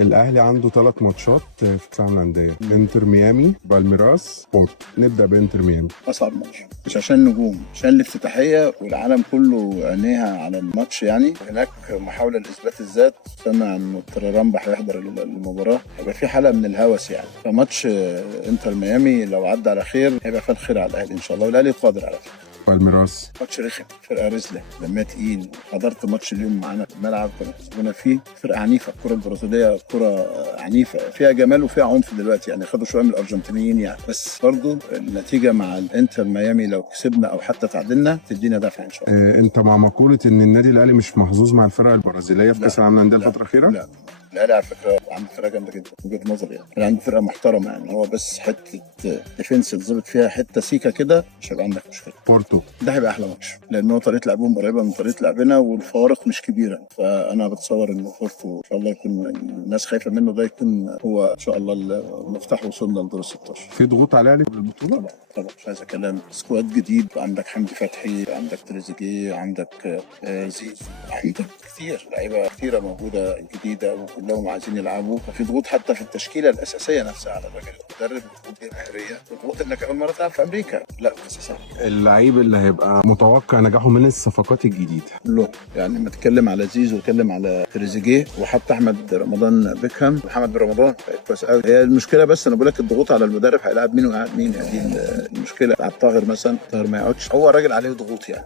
الاهلي عنده 3 ماتشات في كاس العالم للانديه: انتر ميامي، بالميراس، بورتو. نبدا بانتر ميامي. اصعب ماتش مش عشان النجوم، عشان الافتتاحيه والعالم كله عينيها على الماتش. يعني هناك محاوله لاثبات الذات، سمع ان ترامب هيحضر المباراه، هيبقى في حاله من الهوس يعني. فماتش انتر ميامي لو عدى على خير هيبقى فيه الخير على الاهلي ان شاء الله، والاهلي قادر على فكره. بالميراس. ماتش رخم، فرقه رزله دمها تقيل. حضرت ماتش اليوم معانا في الملعب كانوا كسبونا فيه. فرقه عنيفه، الكره البرازيليه كره عنيفه فيها جمال وفيها عنف دلوقتي يعني، خدوا شويه من الارجنتينيين يعني. بس برضو النتيجه مع الانتر ميامي لو كسبنا او حتى تعادلنا تدينا دفع ان شاء الله. انت مع مقوله ان النادي الاهلي مش محظوظ مع الفرق البرازيليه في لا كاس العالم للانديه لا الفتره الاخيره؟ لا الاهلي على فكره عنده فرقه جامده جدا وجهه نظري يعني. عنده فرقه محترمه يعني، هو بس حته ديفنس تظبط فيها حته سيكه كده مش هيبقى عندك مشكله. بورتو. ده هيبقى احلى ماتش لان هو طريقه لعبهم قريبه من طريقه لعبنا والفوارق مش كبيره. فانا بتصور ان بورتو ان شاء الله يكون الناس خايفه منه، ده يكون هو ان شاء الله المفتاح وصولنا لدور 16. في ضغوط على الاهلي بالبطوله؟ طبعا طبعا مش عايز كلام. سكواد جديد، عندك حمدي فتحي، عندك تريزيجيه، عندك زيزو، عندك كتير لعيبه كتيره موجوده جديده وكلهم عايزين يلعبوا. ففي ضغوط حتى في التشكيله الاساسيه نفسها على الراجل المدرب، ضغوط جماهيريه، ضغوط انك اول مره تلعب في امريكا. لا اساسا اللعيب اللي هيبقى متوقع نجاحه من الصفقات الجديده له يعني، لما تتكلم على زيزو وتتكلم على تريزيجيه وحتى احمد رمضان بيكهام، محمد بن رمضان كويس قوي. هي المشكله بس انا بقول لك الضغوط على المدرب، هيلاعب مين وقاعد مين يعني. دي المشكله. على طاهر مثلا، طاهر ما يقعدش، هو الراجل عليه ضغوط يعني.